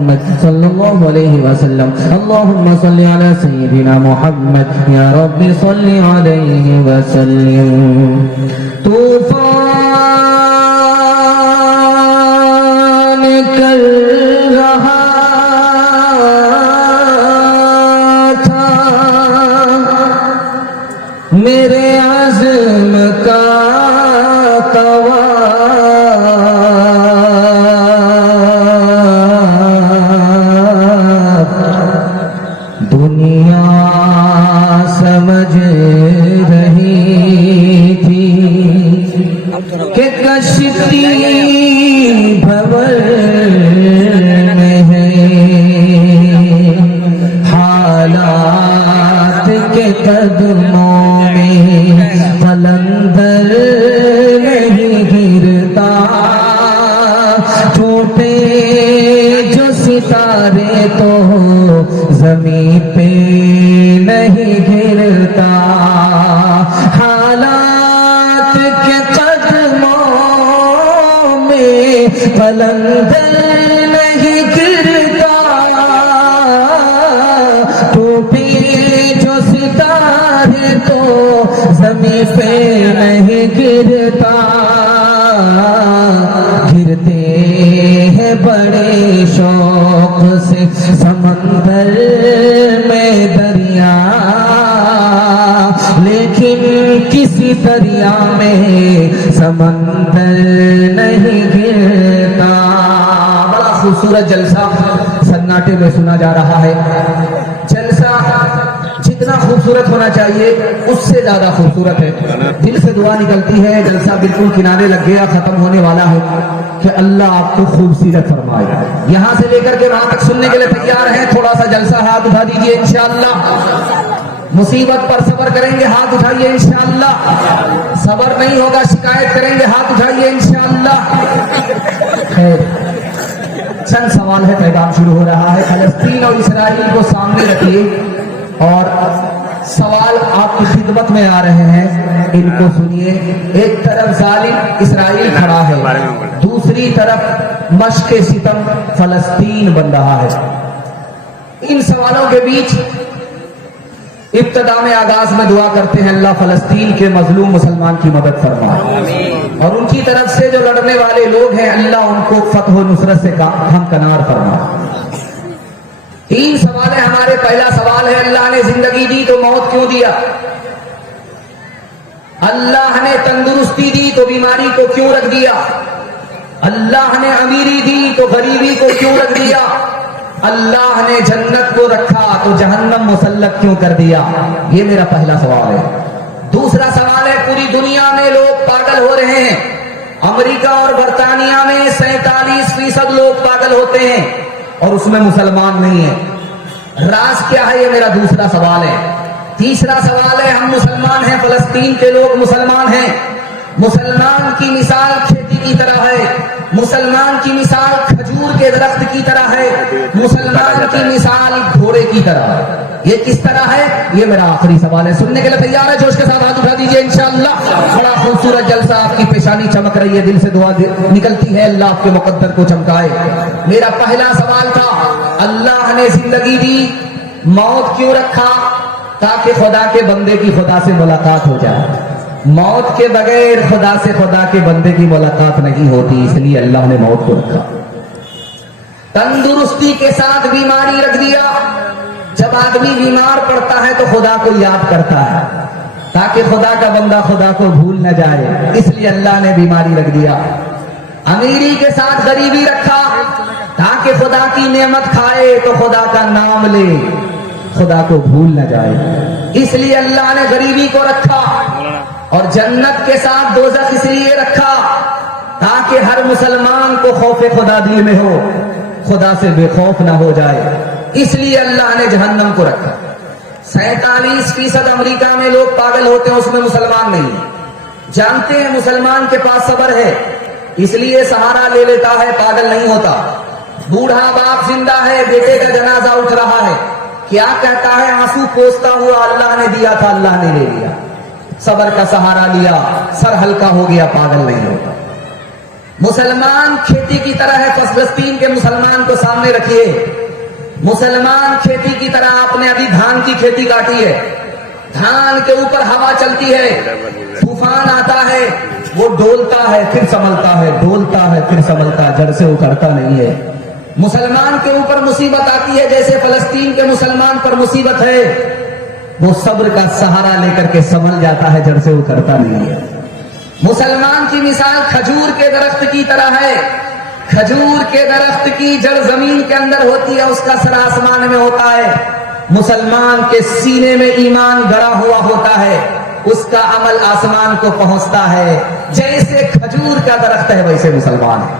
صلی اللہ علیہ وسلم اللہم صلی علی سیدنا محمد یا رب صلی علیہ وسلم طوفان کر رہا تھا میرے عزم کا دنیا سمجھ رہی تھی کہ کشتی بھور میں ہے حالات کے قدموں میں قلندر نہیں گرتا ٹوٹے جو ستارے تو زمین پہ نہیں گرتا حالات کے قدموں میں قلندر نہیں گرتا ٹوٹے جو ستارے تو زمین پہ نہیں گرتا گرتے ہیں بڑے شوق سے سمندر میں دریا لیکن کسی دریا میں سمندر نہیں گرتا بڑا خوبصورت جلسہ سناٹے میں سنا جا رہا ہے جلسہ جتنا خوبصورت ہونا چاہیے اس سے زیادہ خوبصورت ہے دل سے دعا نکلتی ہے جلسہ بالکل کنارے لگ گیا ختم ہونے والا ہے کہ اللہ آپ کو خوبصورت فرمائے یہاں سے لے کر کے وہاں تک سننے کے لیے تیار ہیں تھوڑا سا جلسہ ہاتھ اٹھا دیجئے انشاءاللہ مصیبت پر صبر کریں گے ہاتھ اٹھائیے انشاءاللہ صبر نہیں ہوگا شکایت کریں گے ہاتھ اٹھائیے انشاءاللہ خیر چند سوال ہے پیغام شروع ہو رہا ہے فلسطین اور اسرائیل کو سامنے رکھیے اور سوال آپ کی خدمت میں آ رہے ہیں ان کو سنیے ایک طرف ظالم اسرائیل کھڑا ہے دوسری طرف مشق ستم فلسطین بن رہا ہے ان سوالوں کے بیچ ابتدا میں آغاز میں دعا کرتے ہیں اللہ فلسطین کے مظلوم مسلمان کی مدد فرمائے اور ان کی طرف سے جو لڑنے والے لوگ ہیں اللہ ان کو فتح و نصرت سے ہمکنار فرمائے تین سوال ہے ہمارے پہلا سوال ہے اللہ نے زندگی دی تو موت کیوں دیا اللہ نے تندرستی دی تو بیماری کو کیوں رکھ دیا اللہ نے امیری دی تو غریبی کو کیوں رکھ دیا اللہ نے جنت کو رکھا تو جہنم مسلط کیوں کر دیا یہ میرا پہلا سوال ہے دوسرا سوال ہے پوری دنیا میں لوگ پاگل ہو رہے ہیں امریکہ اور برطانیہ میں 47% لوگ پاگل ہوتے ہیں اور اس میں مسلمان نہیں ہے راز کیا ہے یہ میرا دوسرا سوال ہے تیسرا سوال ہے ہم مسلمان ہیں فلسطین کے لوگ مسلمان ہیں مسلمان کی مثال کھیتی کی طرح ہے مسلمان کی مثال کھجور کے درخت کی طرح ہے مسلمان کی مثال گھوڑے کی طرح یہ کس طرح ہے یہ میرا آخری سوال ہے سننے کے لیے تیار ہے جوش کے ساتھ ہاتھ اٹھا دیجئے انشاءاللہ بڑا خوبصورت جلسہ آپ کی پیشانی چمک رہی ہے دل سے دعا نکلتی ہے اللہ آپ کے مقدر کو چمکائے میرا پہلا سوال تھا اللہ نے زندگی دی موت کیوں رکھا تاکہ خدا کے بندے کی خدا سے ملاقات ہو جائے موت کے بغیر خدا سے خدا کے بندے کی ملاقات نہیں ہوتی اس لیے اللہ نے موت کو رکھا تندرستی کے ساتھ بیماری رکھ دیا جب آدمی بیمار پڑتا ہے تو خدا کو یاد کرتا ہے تاکہ خدا کا بندہ خدا کو بھول نہ جائے اس لیے اللہ نے بیماری رکھ دیا امیری کے ساتھ غریبی رکھا تاکہ خدا کی نعمت کھائے تو خدا کا نام لے خدا کو بھول نہ جائے اس لیے اللہ نے غریبی کو رکھا اور جنت کے ساتھ دوزخ اس لیے رکھا تاکہ ہر مسلمان کو خوف خدا دل میں ہو خدا سے بے خوف نہ ہو جائے اس لیے اللہ نے جہنم کو رکھا 47% امریکہ میں لوگ پاگل ہوتے ہیں اس میں مسلمان نہیں جانتے ہیں مسلمان کے پاس صبر ہے اس لیے سہارا لے لیتا ہے پاگل نہیں ہوتا بوڑھا باپ زندہ ہے بیٹے کا جنازہ اٹھ رہا ہے کیا کہتا ہے آنسو پوچھتا ہوا اللہ نے دیا تھا اللہ نے لے لیا صبر کا سہارا لیا سر ہلکا ہو گیا پاگل نہیں ہوتا مسلمان کھیتی کی طرح ہے. فلسطین کے مسلمان کو سامنے رکھیے. مسلمان کھیتی کی طرح آپ نے ابھی دھان کی کھیتی کاٹی ہے. دھان کے اوپر ہوا چلتی ہے, طوفان آتا ہے, وہ ڈولتا ہے پھر سنبھلتا ہے, ڈولتا ہے پھر سنبھلتا ہے, جڑ سے اکھڑتا نہیں ہے. مسلمان کے اوپر مصیبت آتی ہے جیسے فلسطین کے مسلمان پر مصیبت ہے, وہ صبر کا سہارا لے کر کے سنبھل جاتا ہے, جڑ سے اکھڑتا نہیں ہے. مسلمان کی مثال کھجور کے درخت کی طرح ہے. کھجور کے درخت کی جڑ زمین کے اندر ہوتی ہے, اس کا سر آسمان میں ہوتا ہے. مسلمان کے سینے میں ایمان گڑا ہوا ہوتا ہے, اس کا عمل آسمان کو پہنچتا ہے. جیسے کھجور کا درخت ہے ویسے مسلمان ہے.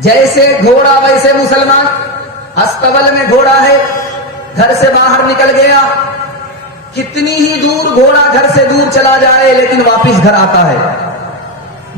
جیسے گھوڑا ویسے مسلمان. استبل میں گھوڑا ہے, گھر سے باہر نکل گیا, کتنی ہی دور گھوڑا گھر سے دور چلا جائے لیکن واپس گھر آتا ہے.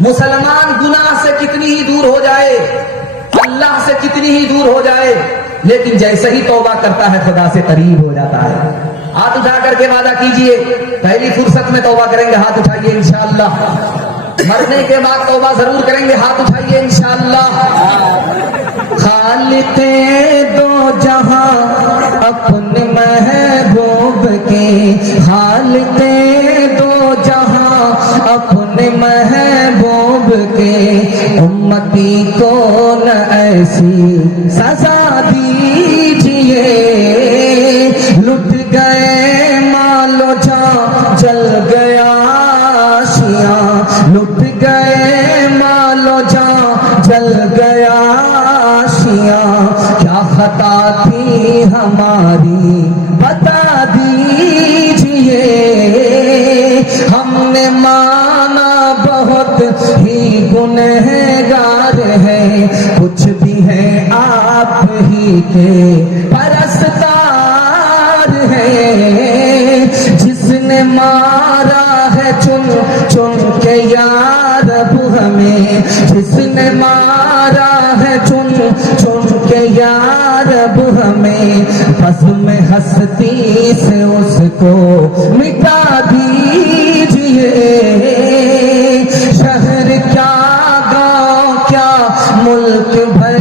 مسلمان گناہ سے کتنی ہی دور ہو جائے, اللہ سے کتنی ہی دور ہو جائے, لیکن جیسے ہی توبہ کرتا ہے خدا سے قریب ہو جاتا ہے. ہاتھ اٹھا کر کے وعدہ کیجئے, پہلی فرصت میں توبہ کریں گے, ہاتھ اٹھائیے انشاءاللہ. مرنے کے بعد توبہ ضرور کریں گے, ہاتھ اٹھائیے انشاءاللہ. خالق دو جہاں اپنے محبوب کے, خالق دو جہاں اپنے محبوب کے, امتی کو نہ ایسی سزا دیجئے. لٹ گئے مالو جاں جل گیا آشیاں, لٹ گئے مالو جاں جل گیا آشیاں. کیا خطا تھی ہماری بتا دیجئے, ہم نے مانا بہت ہی گنہگار ہے, کچھ بھی ہے آپ ہی کے پرستار ہے. جس نے مارا ہے چن چن کے یا رب ہمیں, جس نے مارا ہے چن چن کے یا رب ہمیں, بزم ہستی سے اس کو مٹا دیجئے. شہر کیا گاؤں کیا ملک بھر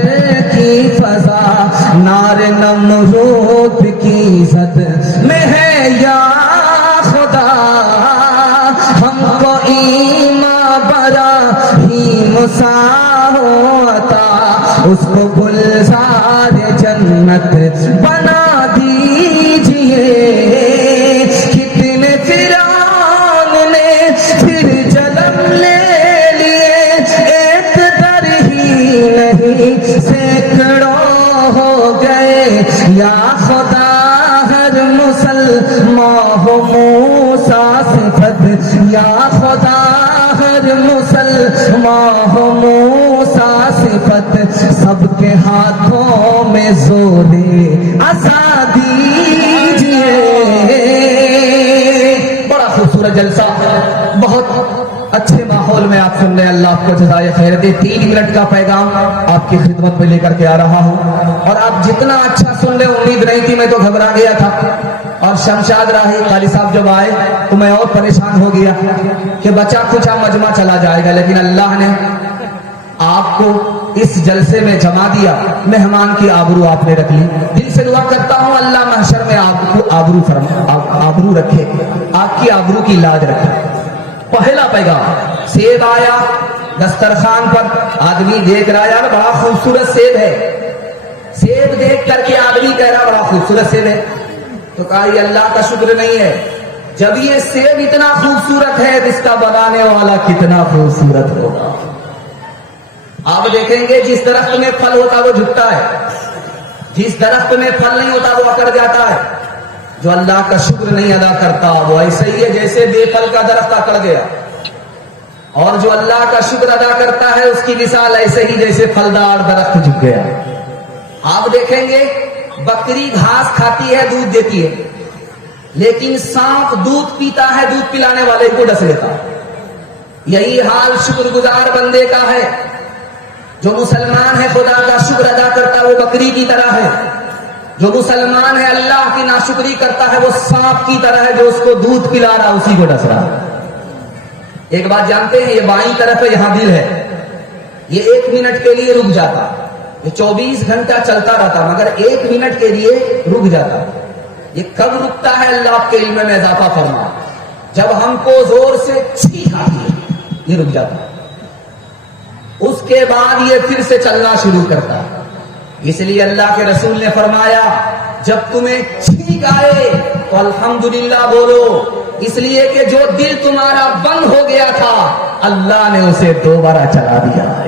کی فضا, نار نمرود کی زد میں ہے یا خدا. ہم کو ایمان براہیم سا ہوتا, اس کو گلزار جنت بنا دیجئے. کتنے فرعون نے پھر جنم لے لیے, ایک در ہی نہیں سینکڑوں ہو گئے. یا خدا ہر مسلمان ہو موسیٰ صفت, یا خدا ہر مسلمان ہو موسیٰ صفت. سب کے ہاتھوں میں زورے عصا دیجئے. بڑا خوبصورت جلسہ, بہت اچھے ماحول میں آپ سن رہے ہیں. اللہ آپ کو جزائے خیر دے. 3 منٹ کا پیغام آپ کی خدمت میں لے کر کے آ رہا ہوں, اور آپ جتنا اچھا سن لیں امید نہیں تھی, میں تو گھبرا گیا تھا. اور شمشاد راہی قاری صاحب جب آئے تو میں اور پریشان ہو گیا کہ بچا کچا مجمع چلا جائے گا, لیکن اللہ نے آپ کو اس جلسے میں جما دیا. مہمان کی آبرو آپ نے رکھ لی. دل سے دعا کرتا ہوں اللہ محشر میں آپ کو آبرو رکھے, آپ کی آبرو کی لاج رکھے. پہلا پیغام, سیب آیا دسترخوان پر, آدمی دیکھ رہا یار بڑا خوبصورت سیب ہے. سیب دیکھ کر کے آدمی کہہ رہا بڑا خوبصورت سیب ہے, تو کہا یہ اللہ کا شکر نہیں ہے. جب یہ سیب اتنا خوبصورت ہے تو اس کا بنانے والا کتنا خوبصورت ہوگا. آپ دیکھیں گے جس درخت میں پھل ہوتا وہ جھکتا ہے, جس درخت میں پھل نہیں ہوتا وہ اکڑ جاتا ہے. جو اللہ کا شکر نہیں ادا کرتا وہ ایسے ہی ہے جیسے بے پھل کا درخت اکڑ گیا, اور جو اللہ کا شکر ادا کرتا ہے اس کی مثال ایسے ہی جیسے پھلدار درخت جھک گیا. آپ دیکھیں گے بکری گھاس کھاتی ہے, دودھ دیتی ہے, لیکن سانپ دودھ پیتا ہے, دودھ پلانے والے کو ڈس لیتا. یہی حال شکر گزار بندے کا ہے. جو مسلمان ہے خدا کا شکر ادا کرتا ہے وہ بکری کی طرح ہے. جو مسلمان ہے اللہ کی ناشکری کرتا ہے وہ سانپ کی طرح ہے جو اس کو دودھ پلا رہا اسی کو ڈس رہا. ایک بات جانتے ہیں, یہ بائیں طرف ہے, یہاں دل ہے, یہ 1 منٹ کے لیے رک جاتا, یہ 24 گھنٹہ چلتا رہتا مگر 1 منٹ کے لیے رک جاتا. یہ کب رکتا ہے اللہ آپ کے علم میں اضافہ فرما, جب ہم کو زور سے چھینک آتی ہے یہ رک جاتا, اس کے بعد یہ پھر سے چلنا شروع کرتا. اس لیے اللہ کے رسول نے فرمایا جب تمہیں چھینک آئے تو الحمدللہ بولو, اس لیے کہ جو دل تمہارا بند ہو گیا تھا اللہ نے اسے دوبارہ چلا دیا.